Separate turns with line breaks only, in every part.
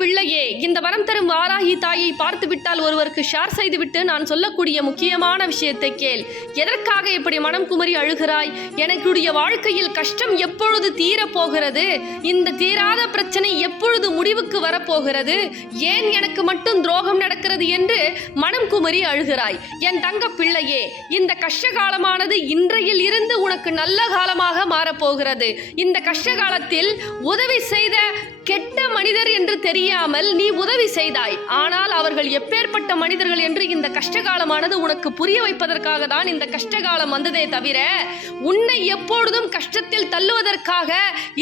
பிள்ளையே இந்த வரம் தரும் வாராகி தாயை பார்த்து விட்டால் ஒருவருக்கு ஷேர் செய்துவிட்டு நான் சொல்லக்கூடிய முக்கியமான விஷயத்தை கேள். எதற்காக இப்படி மனம் குமரி அழுகிறாய்? எனக்குடைய வாழ்க்கையில் கஷ்டம் எப்பொழுது தீரப்போகிறது இந்த தீராத பிரச்சனை எப்பொழுது முடிவுக்கு வரப்போகிறது? ஏன் எனக்கு மட்டும் துரோகம் நடக்கிறது என்று மனம் குமரி அழுகிறாய். என் தங்க பிள்ளையே இந்த கஷ்ட காலமானது இன்றையில் இருந்து உனக்கு நல்ல காலமாக மாறப்போகிறது இந்த கஷ்ட காலத்தில் உதவி செய்த கெட்ட மனிதர் என்று தெரியாமல் நீ உதவி செய்தாய். ஆனால் அவர்கள் எப்பேற்பட்ட மனிதர்கள் என்று இந்த கஷ்டகாலமானது உனக்கு புரிய வைப்பதற்காக தான் இந்த கஷ்டகாலம் வந்ததே தவிர உன்னை எப்பொழுதும் கஷ்டத்தில் தள்ளுவதற்காக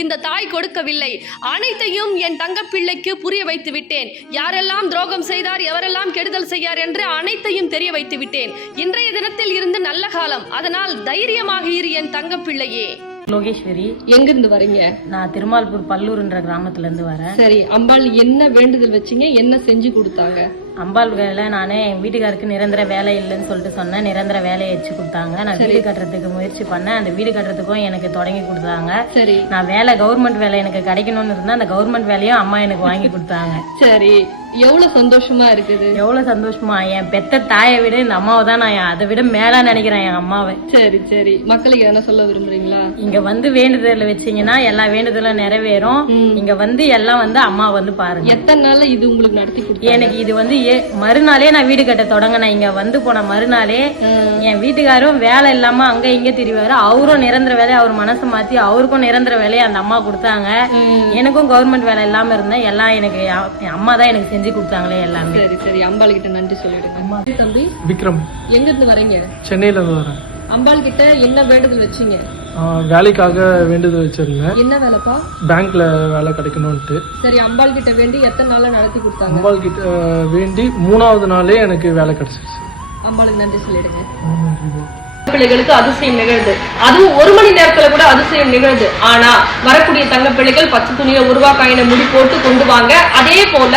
இந்த தாய் கொடுக்கவில்லை. அனைத்தையும் என் தங்கப்பிள்ளைக்கு புரிய வைத்து விட்டேன். யாரெல்லாம் துரோகம் செய்தார் எவரெல்லாம் கெடுதல் செய்யார் என்று அனைத்தையும் தெரிய வைத்து விட்டேன். இன்றைய தினத்தில் இருந்து நல்ல காலம். அதனால் தைரியமாக இரு என் தங்கப்பிள்ளையே.
லோகேஸ்வரி
எங்கிருந்து வரீங்க?
நான் திருமால்பூர் பல்லூர்ன்ற கிராமத்துல இருந்து வரேன்.
சரி அம்பாள் என்ன வேண்டுதல் வச்சீங்க? என்ன செஞ்சு கொடுத்தாங்க?
அம்பாள் வேலை நானே என் வீட்டுக்காருக்கு நிரந்தர வேலை இல்லைன்னு சொல்லிட்டு சொன்னேன். நிரந்தர வேலையை வச்சு கொடுத்தாங்க. நான் வீடு கட்டுறதுக்கு முயற்சி பண்ணேன். அந்த வீடு கட்டுறதுக்கும் எனக்கு தொடங்கி கொடுத்தாங்க.
சரி.
நான் வேலை கவர்மெண்ட் வேலை எனக்கு கிடைக்கணும்னு இருந்தா அந்த கவர்மெண்ட் வேலையும் அம்மா எனக்கு வாங்கி கொடுத்தாங்க.
சரி. எவ்வளவு சந்தோஷமா இருக்குது?
எவ்வளவு சந்தோஷமா? என் பெத்த தாயை விட இந்த அம்மாவை தான் நான் அதை விட மேலா நினைக்கிறேன் என் அம்மாவை.
சரி சரி. மக்களுக்கு என்ன சொல்ல விரும்புறீங்களா?
இங்க வந்து வேண்டுதல் வச்சீங்கன்னா எல்லா வேண்டுதலும் நிறைவேறும். இங்க வந்து எல்லாம் வந்து அம்மா வந்து பாருங்க.
எத்தனை நாள்ல இது உங்களுக்கு நடத்தி கொடுத்தா
எனக்கு இது வந்து மறுநாளே நான் வீடு கட்ட தொடங்கினேன். இங்க வந்து போன மறுநாளே என் வீட்டுக்காரும் வேலை இல்லாம அங்க இங்க திரிவாரு. அவரும் நிரந்தர வேலையை அவர் மனசு மாத்தி அவருக்கும் நிரந்தர வேலையை அந்த அம்மா கொடுத்தாங்க. எனக்கும் கவர்மெண்ட் வேலை இல்லாம இருந்தேன். எல்லாம் எனக்கு அம்மா தான் எனக்கு செஞ்சு கொடுத்தாங்களே எல்லாமே.
சரி சரி. அம்பாள் கிட்ட நன்றி சொல்லிடுங்க. தம்பி.
விக்ரம்.
எங்க இருந்து வரீங்க?
சென்னையில இருந்து வரேன்.
அம்பாள் கிட்ட என்ன வேண்டுதல் வச்சீங்க?
வேலைக்காக வேண்டுதல் வச்சிருந்தேன்.
என்ன வேலைப்பா?
பேங்க்ல வேலை கிடைக்கணும்ட்டு
சரி அம்பாள் கிட்ட வேண்டி எத்தனை நாள்ல நடத்தி கொடுத்தாங்க?
அம்பாள் கிட்ட வேண்டி மூணாவது நாளே எனக்கு வேலை கிடைச்சிருச்சு.
அம்பாளுக்கு நன்றி சொல்லிடுங்க. பிள்ளைகளுக்கு அதிசயம் நிகழ்து அதுவும் ஒரு மணி நேரத்துல கூட அதிசயம் நிகழ்து ஆனா வரக்கூடிய தங்க பிள்ளைகள் பச்சை துணியை உருவாக்காயின முடி போட்டு கொண்டு வாங்க. அதே போல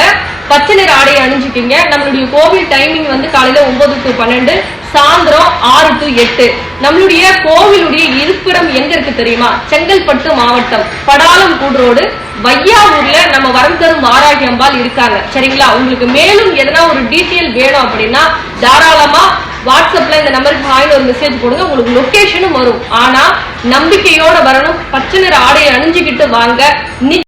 பச்சை நிற ஆடையை அணிஞ்சுக்கிங்க. நம்மளுடைய கோவில் டைமிங் வந்து காலையில ஒன்பது டு பன்னெண்டு சாயந்தரம் ஆறு டு எட்டு. நம்மளுடைய கோவிலுடைய இருப்பிடம் எங்க இருக்கு தெரியுமா? செங்கல்பட்டு மாவட்டம் படாலம் கூடுரோடு. வையாவூர்ல நம்ம வரம் தரும் வாராகி அம்பாள் இருக்காங்க. சரிங்களா? உங்களுக்கு மேலும் எதனா ஒரு டீட்டெயில் வேணும் அப்படின்னா தாராளமா வாட்ஸ்அப்ல இந்த நம்பருக்கு ஹாய்னு ஒரு மெசேஜ் போடுங்க. உங்களுக்கு லொகேஷனும் வரும். ஆனா நம்பிக்கையோட வரணும். பச்சை நிற ஆடையை அணிஞ்சுக்கிட்டு வாங்க.